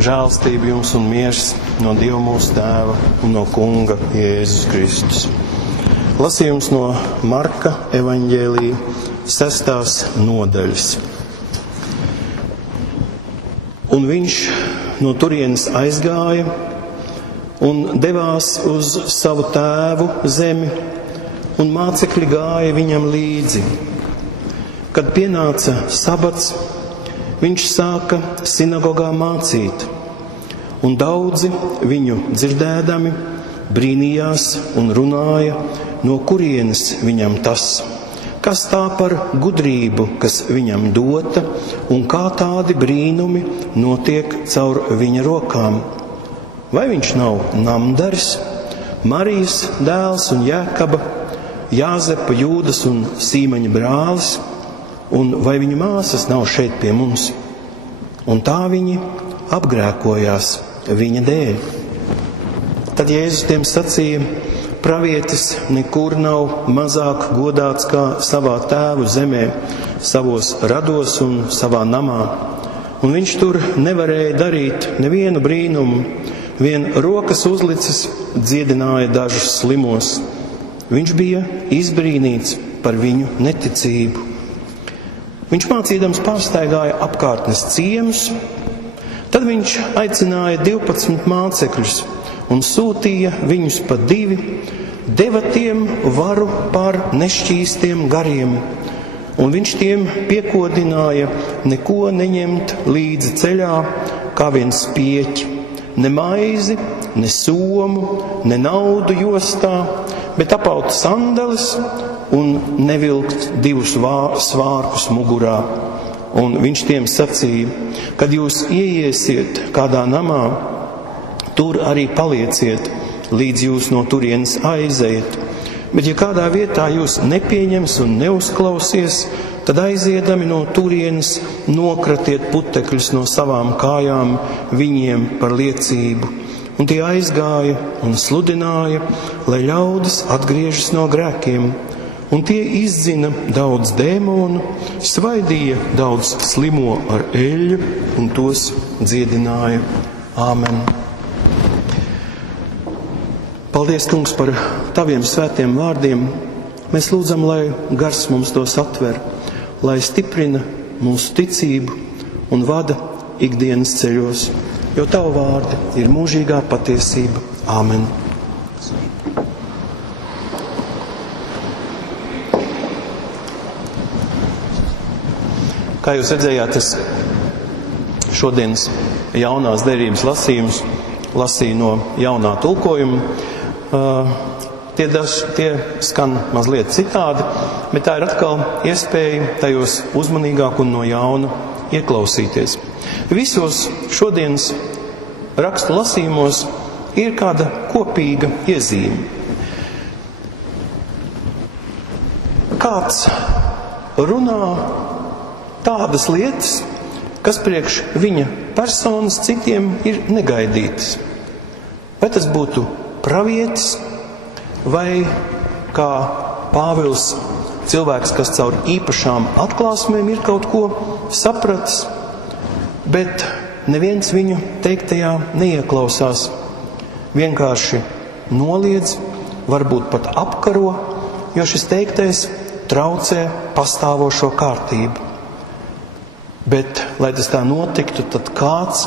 Žēlstība jums un miers no Dieva mūsu Tēva un no Kunga Jēzus Kristus. Lasījums no Marka evaņģēlija 6. nodaļas. Un viņš no turienes aizgāja un devās uz savu tēvu zemi, un mācekļi gāja viņam līdzi. Kad pienāca sabats, viņš sāka sinagogā mācīt, un daudzi viņu dzirdēdami brīnījās un runāja, no kurienes viņam tas, kas tā par gudrību, kas viņam dota, un kā tādi brīnumi notiek caur viņa rokām. Vai viņš nav namdaris, Marijas dēls un Jēkaba, Jāzepa, Jūdas un Sīmaņa brālis, un vai viņa māsas nav šeit pie mums? Un tā viņi apgrēkojās viņa dēļ. Tad Jēzus tiem sacīja: pravietis nekur nav mazāk godāts kā savā tēvu zemē, savos rados un savā namā. Un viņš tur nevarēja darīt nevienu brīnumu, vien rokas uzlicis dziedināja dažus slimos. Viņš bija izbrīnīts par viņu neticību. Viņš mācīdams pārstaigāja apkārtnes ciemus, tad viņš aicināja 12 mācekļus un sūtīja viņus pa 2, deva tiem varu pār nešķīstiem gariem, un viņš tiem piekodināja neko neņemt līdzi ceļā, kā vien spieķi, ne maizi, ne somu, ne naudu jostā, bet apaut sandalis un nevilkt 2 svārkus mugurā. Un viņš tiem sacīja: kad jūs ieiesiet kādā namā, tur arī palieciet, līdz jūs no turienes aizejiet. Bet ja kādā vietā jūs nepieņems un neuzklausies, tad aiziedami no turienes nokratiet putekļus no savām kājām viņiem par liecību. Un tie aizgāja un sludināja, lai ļaudis atgriežas no grēkiem. Un tie izdzina daudz dēmonu, svaidīja daudz slimo ar eļļu un tos dziedināja. Āmen. Paldies, Kungs, par taviem svētiem vārdiem. Mēs lūdzam, lai Gars mums tos atver, lai stiprina mūsu ticību un vada ikdienas ceļos, jo tavu vārdi ir mūžīgā patiesība. Āmen. Kā jūs redzējāt, es šodienas jaunās derības lasījumus lasīju no jaunā tulkojuma. Tie skan mazliet citādi, bet tā ir atkal iespēja tajos uzmanīgāk un no jauna ieklausīties. Visos šodienas rakstu lasījumos ir kāda kopīga iezīme. Kāds runā tādas lietas, kas priekš viņa personas citiem ir negaidītas. Vai tas būtu pravietis, vai kā Pāvils, cilvēks, kas caur īpašām atklāsmēm ir kaut ko sapratis, bet neviens viņu teiktajā neieklausās. Vienkārši noliedz, varbūt pat apkaro, jo šis teiktais traucē pastāvošo kārtību. Bet, lai tas tā notiktu, tad kāds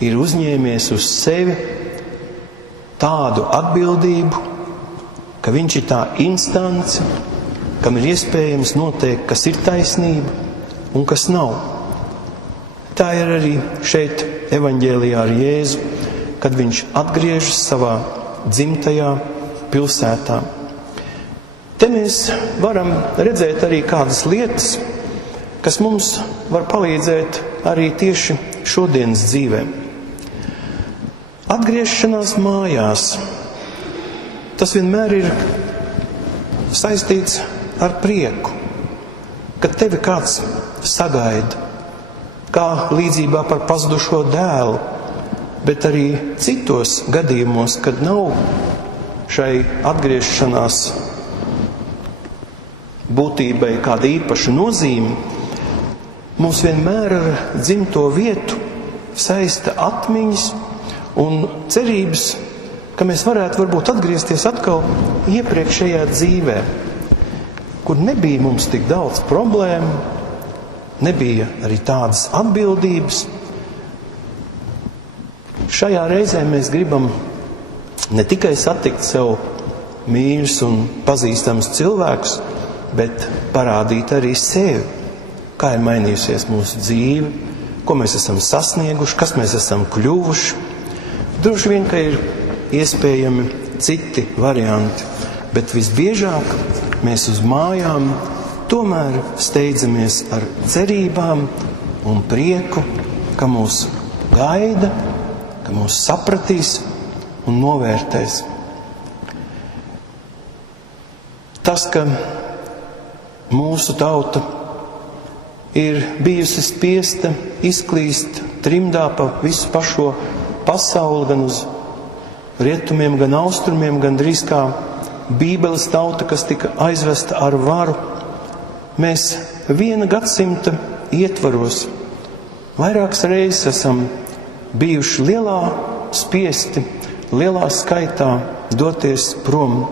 ir uzņēmies uz sevi tādu atbildību, ka viņš ir tā instance, kam ir iespējams noteikt, kas ir taisnība un kas nav. Tā ir arī šeit evaņģēlijā ar Jēzu, kad viņš atgriežas savā dzimtajā pilsētā. Te mēs varam redzēt arī kādas lietas, kas mums var palīdzēt arī tieši šodienas dzīvē. Atgriešanās mājās, tas vienmēr ir saistīts ar prieku, kad tevi kāds sagaida, kā līdzībā par pazudušo dēlu, bet arī citos gadījumos, kad nav šai atgriešanās būtībai kāda īpaša nozīme, mums vienmēr ar dzimto vietu saista atmiņas un cerības, ka mēs varētu varbūt atgriezties atkal iepriekšējā dzīvē, kur nebija mums tik daudz problēmu, nebija arī tādas atbildības. Šajā reizē mēs gribam ne tikai satikt sev mīļus un pazīstamus cilvēkus, bet parādīt arī sevi, kā ir mainījusies mūsu dzīve, ko mēs esam sasnieguši, kas mēs esam kļuvuši. Droši vien, ka ir iespējami citi varianti, bet visbiežāk mēs uz mājām tomēr steidzamies ar cerībām un prieku, ka mūs gaida, ka mūs sapratīs un novērtēs. Tas, ka mūsu tauta ir bijusi spiesta izklīst trimdā pa visu pašo pasauli, gan uz rietumiem, gan austrumiem, gan drīz kā Bībeles tauta, kas tika aizvesta ar varu. Mēs 1 gadsimta ietvaros vairākas reizes esam bijuši lielā skaitā doties prom,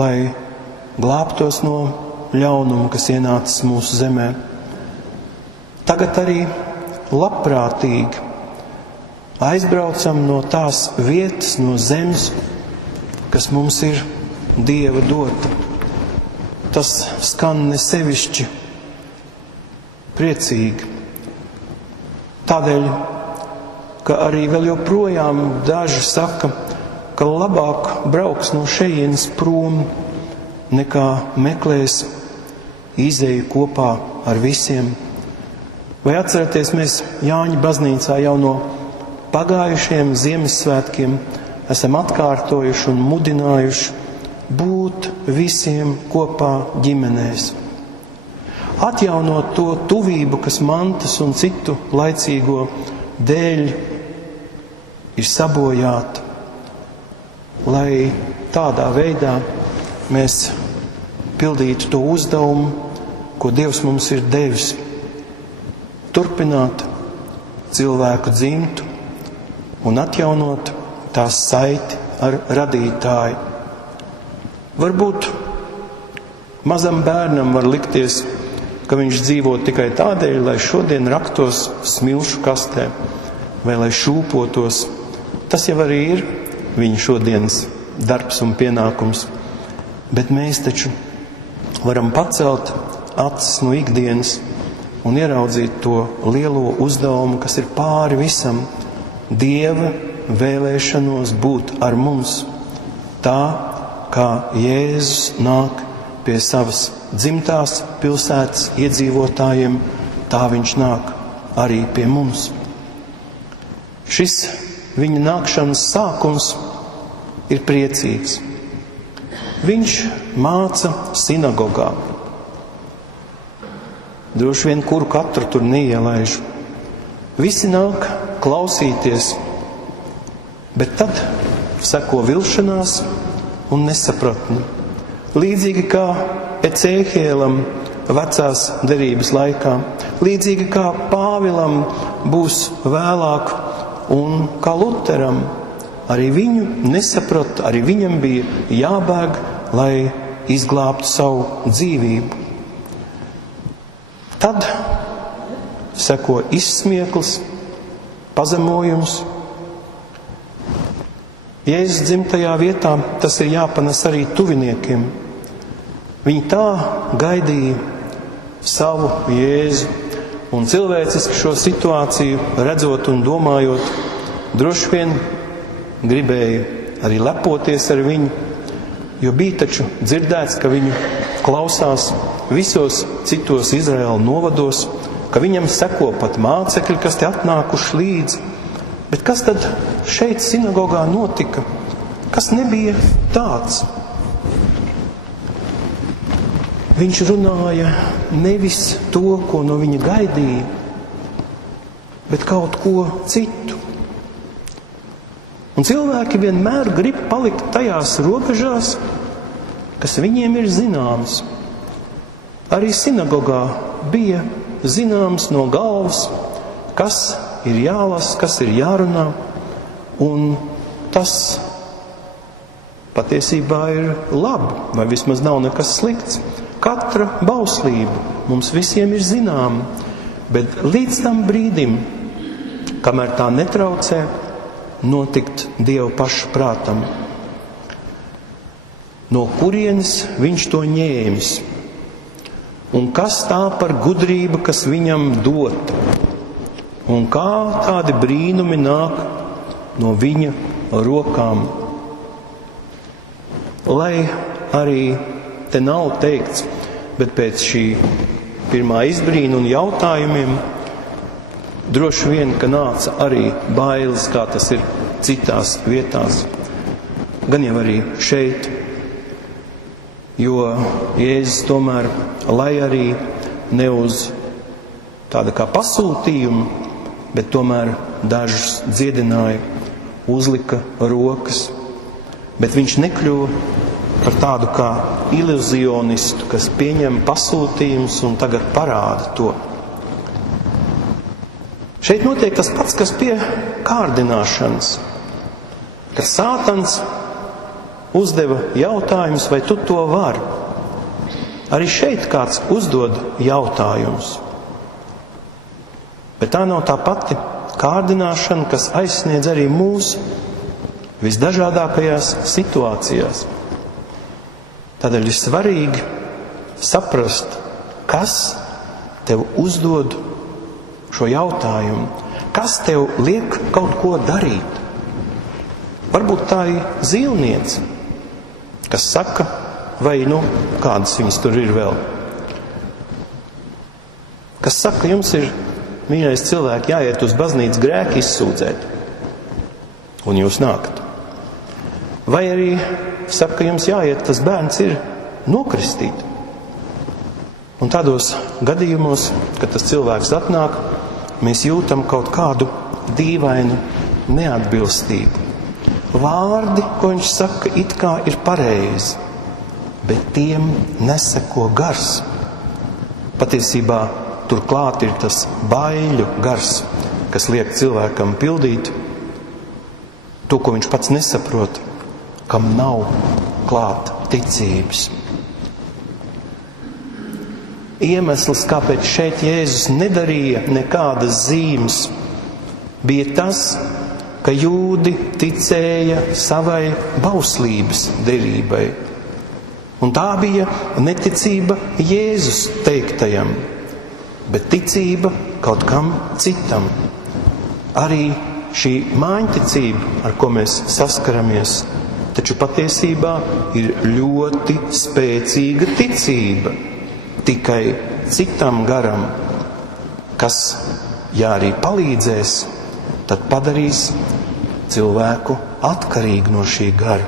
lai glābtos no ļaunuma, kas ienācis mūsu zemē. Tagad arī labprātīgi aizbraucam no tās vietas, no zemes, kas mums ir Dieva dota. Tas skan nesevišķi priecīgi. Tādēļ, ka arī vēl joprojām daži saka, ka labāk brauks no šejienes prom, nekā meklēs izēju kopā ar visiem. Vai atceraties, mēs Jāņa baznīcā jau no pagājušiem Ziemassvētkiem esam atkārtojuši un mudinājuši būt visiem kopā ģimenēs. Atjaunot to tuvību, kas mantas un citu laicīgo dēļ ir sabojāta, lai tādā veidā mēs pildītu to uzdevumu, ko Dievs mums ir devis. Turpināt cilvēku dzimtu un atjaunot tās saiti ar radītāju. Varbūt mazam bērnam var likties, ka viņš dzīvo tikai tādēļ, lai šodien raktos smilšu kastē vai lai šūpotos. Tas jau arī ir viņa šodienas darbs un pienākums. Bet mēs taču varam pacelt acis no ikdienas un ieraudzīt to lielo uzdevumu, kas ir pāri visam, Dieva vēlēšanos būt ar mums. Tā, kā Jēzus nāk pie savas dzimtās pilsētas iedzīvotājiem, tā viņš nāk arī pie mums. Šis viņa nākšanas sākums ir priecīgs. Viņš māca sinagogā. Droši vien, kuru katru tur neielaiž. Visi nāk klausīties, bet tad seko vilšanās un nesapratni. Līdzīgi kā Ecēhielam vecās derības laikā, līdzīgi kā Pāvilam būs vēlāk un kā Luteram, arī viņu nesaprata, arī viņam bija jābēg, lai izglābtu savu dzīvību. Tad seko izsmieklis, pazemojums. Jēzus dzimtajā vietā tas ir jāpanes arī tuviniekiem. Viņi tā gaidīja savu Jēzu, un cilvēciski šo situāciju redzot un domājot, droši vien gribēja arī lepoties ar viņu, jo bija taču dzirdēts, ka viņu klausās visos citos Izraēla novados, ka viņam seko pat mācekļi, kas te atnākuši līdzi. Bet kas tad šeit sinagogā notika? Kas nebija tāds? Viņš runāja nevis to, ko no viņa gaidīja, bet kaut ko citu. Un cilvēki vienmēr grib palikt tajās robežās, kas viņiem ir zināmas. Arī sinagogā bija zināms no galvas, kas ir jālasa, kas ir jārunā, un tas patiesībā ir labi, vai vismaz nav nekas slikts. Katra bauslība mums visiem ir zināma, bet līdz tam brīdim, kamēr tā netraucē notikt Dieva paša prātam. No kurienes viņš to ņēmis? Un kas tā par gudrību, kas viņam dota? Un kā tādi brīnumi nāk no viņa rokām? Lai arī te nav teikts, bet pēc šī pirmā izbrīna un jautājumiem droši vien, ka nāca arī bailes, kā tas ir citās vietās. Gan jau arī šeit, jo Jēzus tomēr, lai arī ne uz tāda kā pasūtījumu, bet tomēr dažus dziedināja, uzlika rokas, bet viņš nekļuva par tādu kā iluzionistu, kas pieņem pasūtījumus un tagad parāda to. Šeit notiek tas pats, kas pie kārdināšanas, kad Sātans uzdeva jautājumus, vai tu to vari. Arī šeit kāds uzdod jautājumus. Bet tā nav tā pati kārdināšana, kas aizsniedz arī mūsu visdažādākajās situācijās. Tādēļ ir svarīgi saprast, kas tev uzdod šo jautājumu, kas tev liek kaut ko darīt. Varbūt tā ir zīlniece, kas saka, vai kādas viņas tur ir vēl. Kas saka, jums ir, mīļais cilvēki, jāiet uz baznīcu grēku izsūdzēt, un jūs nākat. Vai arī saka, jums jāiet, tas bērns ir nokristīt. Un tādos gadījumos, kad tas cilvēks atnāk, mēs jūtam kaut kādu dīvainu neatbilstību. Vārdi, ko viņš saka, it kā ir pareizi, bet tiem neseko gars. Patiesībā turklāt ir tas baiļu gars, kas liek cilvēkam pildīt to, ko viņš pats nesaprot, kam nav klāt ticības. Iemesls, kāpēc šeit Jēzus nedarīja nekādas zīmes, bija tas, ka jūdi ticēja savai bauslības derībai. Un tā bija neticība Jēzus teiktajam, bet ticība kaut kam citam. Arī šī māņticība, ar ko mēs saskaramies, taču patiesībā ir ļoti spēcīga ticība. Tikai citam garam, kas, ja arī palīdzēs, tad padarīs cilvēku atkarīgu no šī gara.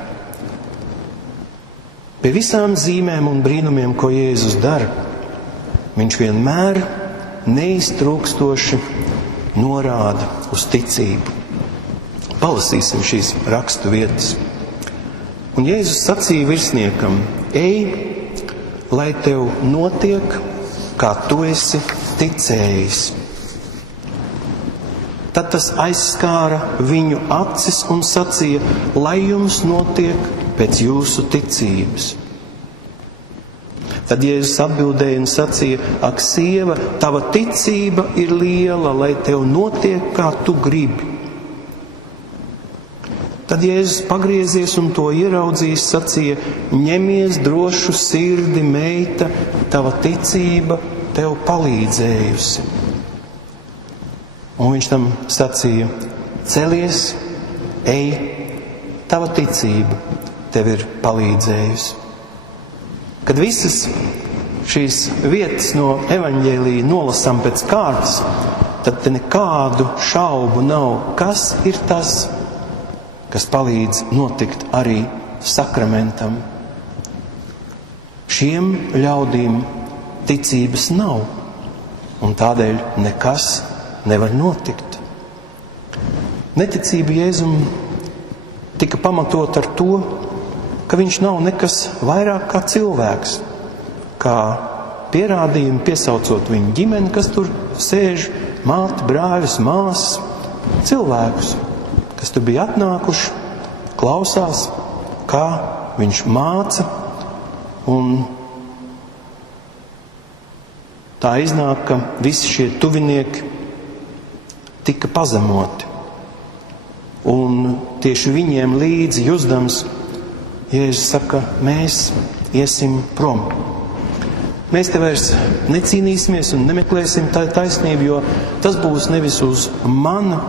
Pie visām zīmēm un brīnumiem, ko Jēzus dara, viņš vienmēr neiztrūkstoši norāda uz ticību. Palasīsim šīs rakstu vietas. Un Jēzus sacīja virsniekam: ej, lai tev notiek, kā tu esi ticējis. Tad tas aizskāra viņu acis un sacīja: lai jums notiek pēc jūsu ticības. Tad Jēzus atbildēja un sacīja: ak, sieva, tava ticība ir liela, lai tev notiek, kā tu gribi. Tad Jēzus pagriezies un to ieraudzījis, sacīja: ņemies drošu sirdi, meita, tava ticība tev palīdzējusi. Un viņš tam sacīja: celies, ej, tava ticība tev ir palīdzējusi. Kad visas šīs vietas no evaņģēlija nolasām pēc kārtas, tad te nekādu šaubu nav, kas ir tas, kas palīdz notikt arī sakramentam. Šiem ļaudīm ticības nav, un tādēļ nekas nevar notikt. Neticība Jēzum tika pamatot ar to, ka viņš nav nekas vairāk kā cilvēks, kā pierādījumi piesaucot viņu ģimeni, kas tur sēž māti, brāļus, māsas, cilvēkus, kas tur bija atnākuši, klausās, kā viņš māca, un tā iznāk, ka visi šie tuvinieki tika pazemoti. Un tieši viņiem līdzi jusdams, Jēzus saka, mēs iesim prom. Mēs te vairs necīnīsimies un nemeklēsim taisnību, jo tas būs nevis uz manu,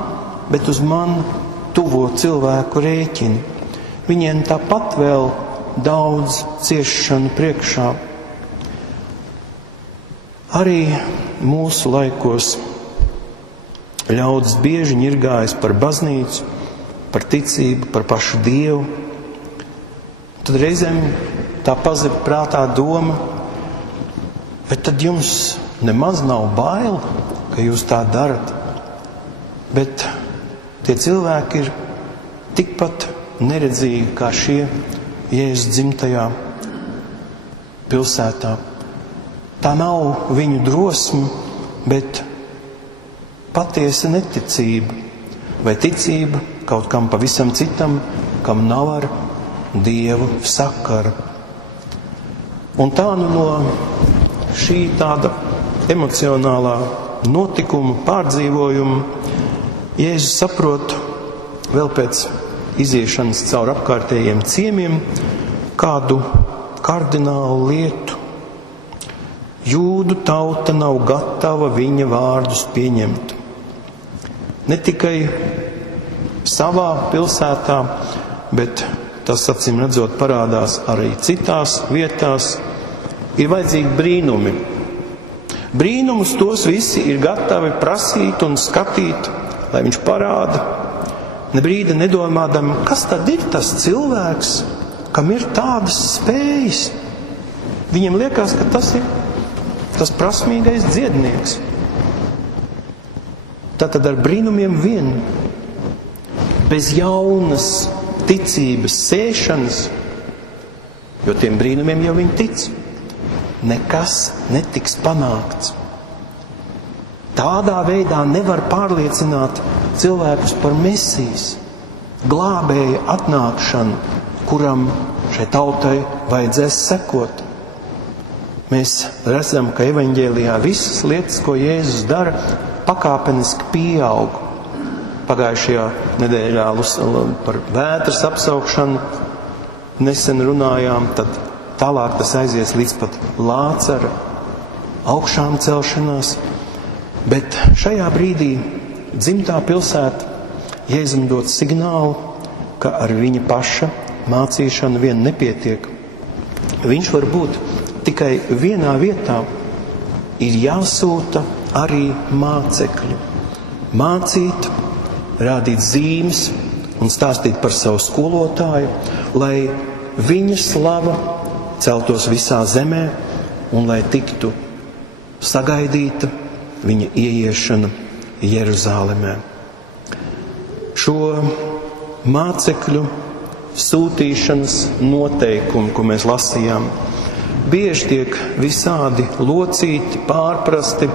bet uz manu tuvo cilvēku rēķinu. Viņiem tāpat vēl daudz ciešanu priekšā. Arī mūsu laikos ļaudis bieži ņirgājas par baznīcu, par ticību, par pašu Dievu. Tad reizēm tā pazeb prātā doma, bet tad jums nemaz nav bail, ka jūs tā darat. Bet tie cilvēki ir tikpat neredzīgi kā šie Jēzus dzimtajā pilsētā. Tā nav viņu drosme, bet patiesa neticība vai ticība kaut kam pavisam citam, kam nav ar Dievu sakara. Un tā no šī tāda emocionālā notikuma pārdzīvojuma Jēzus saprot vēl pēc iziešanas caur apkārtējiem ciemiem kādu kardinālu lietu. Jūdu tauta nav gatava viņa vārdus pieņemt. Ne tikai savā pilsētā, bet tas, acīm redzot, parādās arī citās vietās. Ir vajadzīgi brīnumi. Brīnumus tos visi ir gatavi prasīt un skatīt, lai viņš parāda. Ne brīdi nedomādam, kas tad ir tas cilvēks, kam ir tādas spējas. Viņiem liekas, ka tas ir tas prasmīgais dziednieks. Tātad ar brīnumiem vien, bez jaunas ticības sēšanas, jo tiem brīnumiem jau viņi tic, nekas netiks panākts. Tādā veidā nevar pārliecināt cilvēkus par Mesijas, glābēja atnākšanu, kuram šai tautai vajadzēs sekot. Mēs redzam, ka evaņģēlijā visas lietas, ko Jēzus dara, pakāpeniski pieaug. Pagājušajā nedēļā par vētras apsaukšanu nesen runājām, tad tālāk tas aizies līdz pat Lācara augšām celšanās. Bet šajā brīdī dzimtā pilsēta Jēzum dod signālu, ka ar viņa paša mācīšanu vien nepietiek. Viņš var būt tikai vienā vietā, ir jāsūta arī mācekļi. Mācīt, rādīt zīmes un stāstīt par savu skolotāju, lai viņa slava celtos visā zemē un lai tiktu sagaidīta viņa ieiešana Jeruzālemē. Šo mācekļu sūtīšanas noteikumu, ko mēs lasījām, bieži tiek visādi locīti, pārprasti,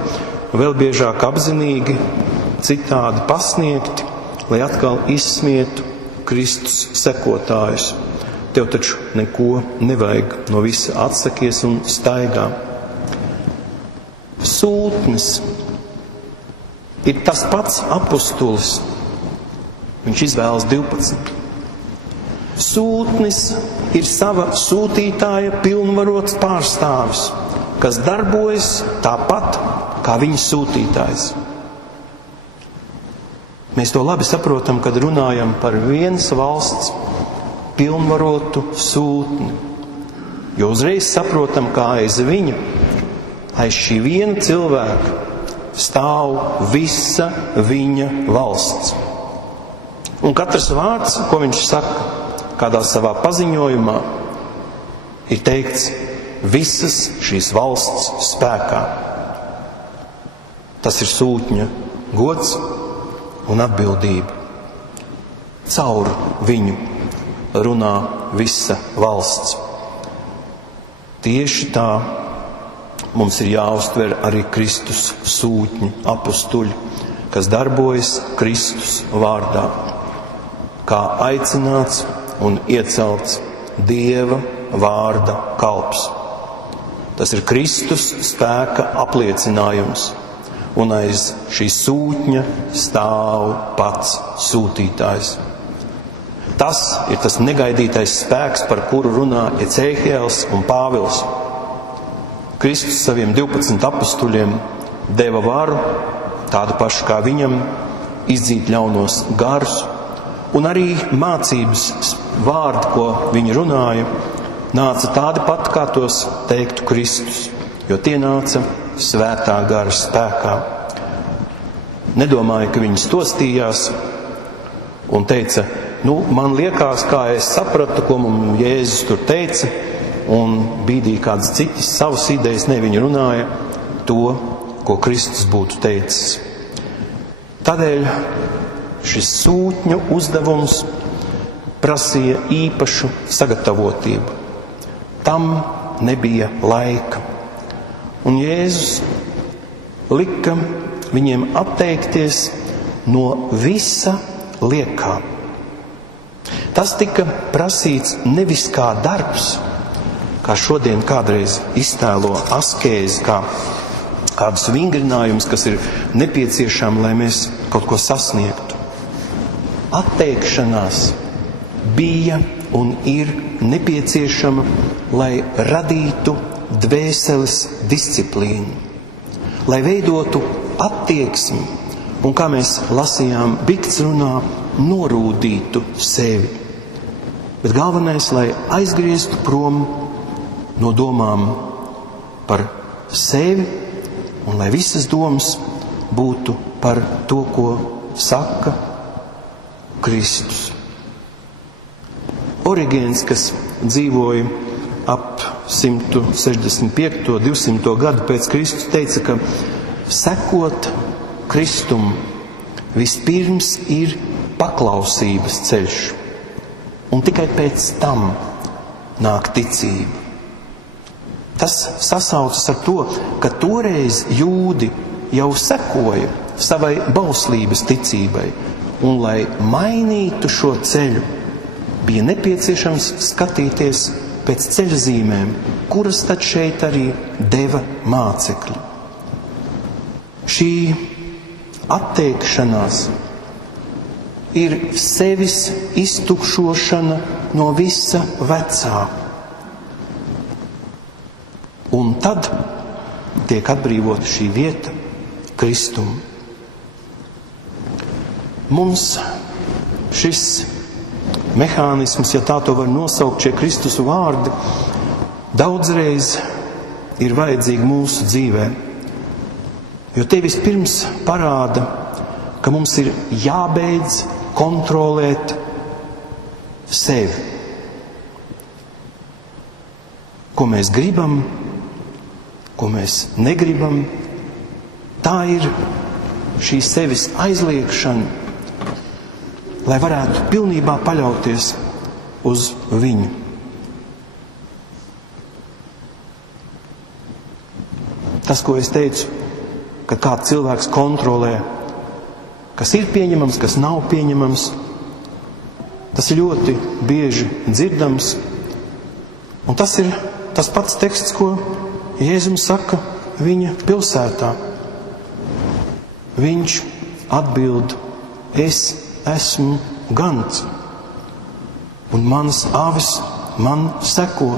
vēl biežāk apzinīgi, citādi pasniegti, lai atkal izsmietu Kristus sekotājus. Tev taču neko nevajag, no visa atsakies un staigā. Sūtnis ir tas pats apustulis. Viņš izvēlas 12. Sūtnis ir sava sūtītāja pilnvarots pārstāvis, kas darbojas tāpat kā viņa sūtītājs. Mēs to labi saprotam, kad runājam par vienas valsts pilnvarotu sūtni, jo uzreiz saprotam, kā aiz viņa, aiz šī viena cilvēka stāv visa viņa valsts. Un katrs vārds, ko viņš saka kādā savā paziņojumā, ir teikts visas šīs valsts spēkā. Tas ir sūtņa gods un atbildība. Caur viņu runā visa valsts. Tieši tā mums ir jāuztver arī Kristus sūtņi, apustuļi, kas darbojas Kristus vārdā, kā aicināts un iecelts Dieva vārda kalps. Tas ir Kristus spēka apliecinājums, un aiz šī sūtņa stāv pats sūtītājs. Tas ir tas negaidītais spēks, par kuru runā Ecēhiels un Pāvils. Kristus saviem 12 apustuļiem deva varu, tādu pašu kā viņam, izdzīt ļaunos garus, un arī mācības vārdi, ko viņi runāja, nāca tādi pat, kā tos teiktu Kristus, jo tie nāca svētā gara spēkā. Nedomāju, ka viņi stostījās un teica, man liekas, kā es sapratu, ko mums Jēzus tur teica, un bīdīja kādas citas savas idejas. Ne, viņi runāja to, ko Kristus būtu teicis. Tādēļ šis sūtņu uzdevums prasīja īpašu sagatavotību. Tam nebija laika. Un Jēzus lika viņiem atteikties no visa liekā. Tas tika prasīts nevis kā darbs, kā šodien kādreiz iztēlo askēzi, kā kādus vingrinājumus, kas ir nepieciešami, lai mēs kaut ko sasniegtu. Atteikšanās bija un ir nepieciešama, lai radītu dvēseles disciplīnu, lai veidotu attieksmi un, kā mēs lasījām Bikts runā, norūdītu sevi. Bet galvenais, lai aizgrieztu prom no domām par sevi un lai visas domas būtu par to, ko saka Kristus. Origēns, kas dzīvoja ap 165. 200. gadu pēc Kristus, teica, ka sekot Kristum vispirms ir paklausības ceļš, un tikai pēc tam nāk ticība. Tas sasaucas ar to, ka toreiz jūdi jau sekoja savai bauslības ticībai, un lai mainītu šo ceļu, bija nepieciešams skatīties pēc ceļzīmēm, kuras tad šeit arī deva mācekļi. Šī atteikšanās ir sevis iztukšošana no visa vecā. Un tad tiek atbrīvota šī vieta Kristum. Mums šis mehānisms, ja tā to var nosaukt, šie Kristus vārdi, daudzreiz ir vajadzīgi mūsu dzīvē. Jo tie vispirms parāda, ka mums ir jābeidz kontrolēt sevi. Ko mēs gribam, ko mēs negribam, tā ir šī sevis aizliekšana, lai varētu pilnībā paļauties uz viņu. Tas, ko es teicu, ka kāds cilvēks kontrolē, kas ir pieņemams, kas nav pieņemams, tas ir ļoti bieži dzirdams. Un tas ir tas pats teksts, ko Jēzus saka viņa pilsētā. Viņš atbild, es esmu gans, un manas avis man seko.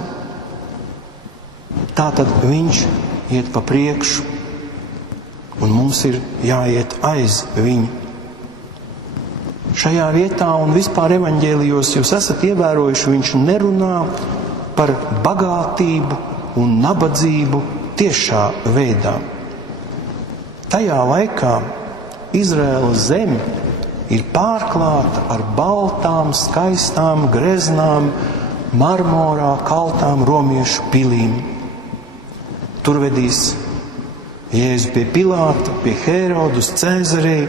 Tātad viņš iet pa priekšu, un mums ir jāiet aiz viņu. Šajā vietā un vispār evaņģēlijos jūs esat ievērojuši, viņš nerunā par bagātību un nabadzību tiešā veidā. Tajā laikā Izraēlas zeme ir pārklāta ar baltām, skaistām, greznām, marmorā kaltām romiešu pilīm. Tur vedīs Jēzu pie Pilāta, pie Hēroda, uz Cēzarei.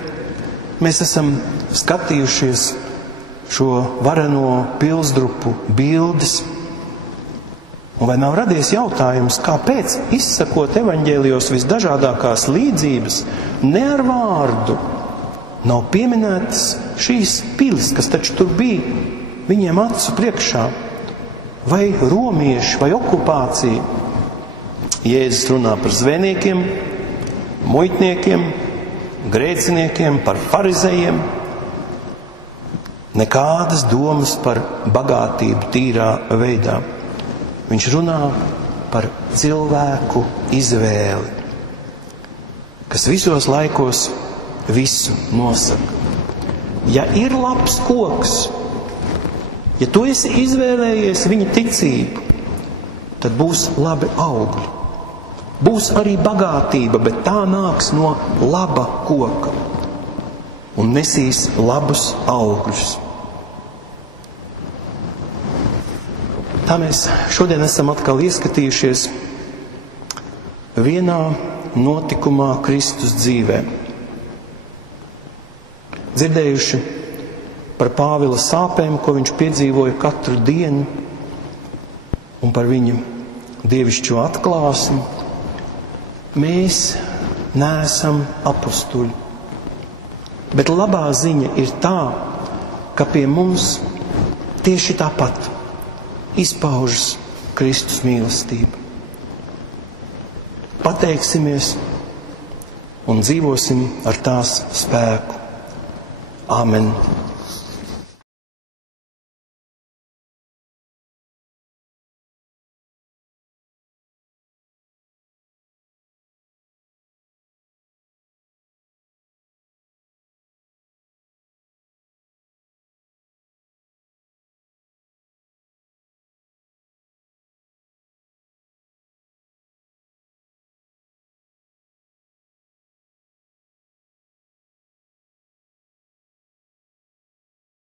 Mēs esam skatījušies šo vareno pilsdrupu bildes. Un vai nav radies jautājums, kāpēc, izsakot evaņģēlijos visdažādākās līdzības, ne ar vārdu nav pieminētas šīs pilis, kas taču tur bija viņiem acu priekšā, vai romieši, vai okupācija. Jēzus runā par zvejniekiem, muitniekiem, grēciniekiem, par farizejiem. Nekādas domas par bagātību tīrā veidā. Viņš runā par cilvēku izvēli, kas visos laikos visu nosaka. Ja ir labs koks, ja tu esi izvēlējies viņa ticību, tad būs labi augļi. Būs arī bagātība, bet tā nāks no laba koka un nesīs labus augļus. Tā mēs šodien esam atkal ieskatījušies vienā notikumā Kristus dzīvē. Dzirdējuši par Pāvila sāpēm, ko viņš piedzīvoja katru dienu, un par viņa dievišķo atklāsmi. Mēs neesam apustuļi, bet labā ziņa ir tā, ka pie mums tieši tāpat izpaužas Kristus mīlestība. Pateiksimies un dzīvosim ar tās spēku. Āmen.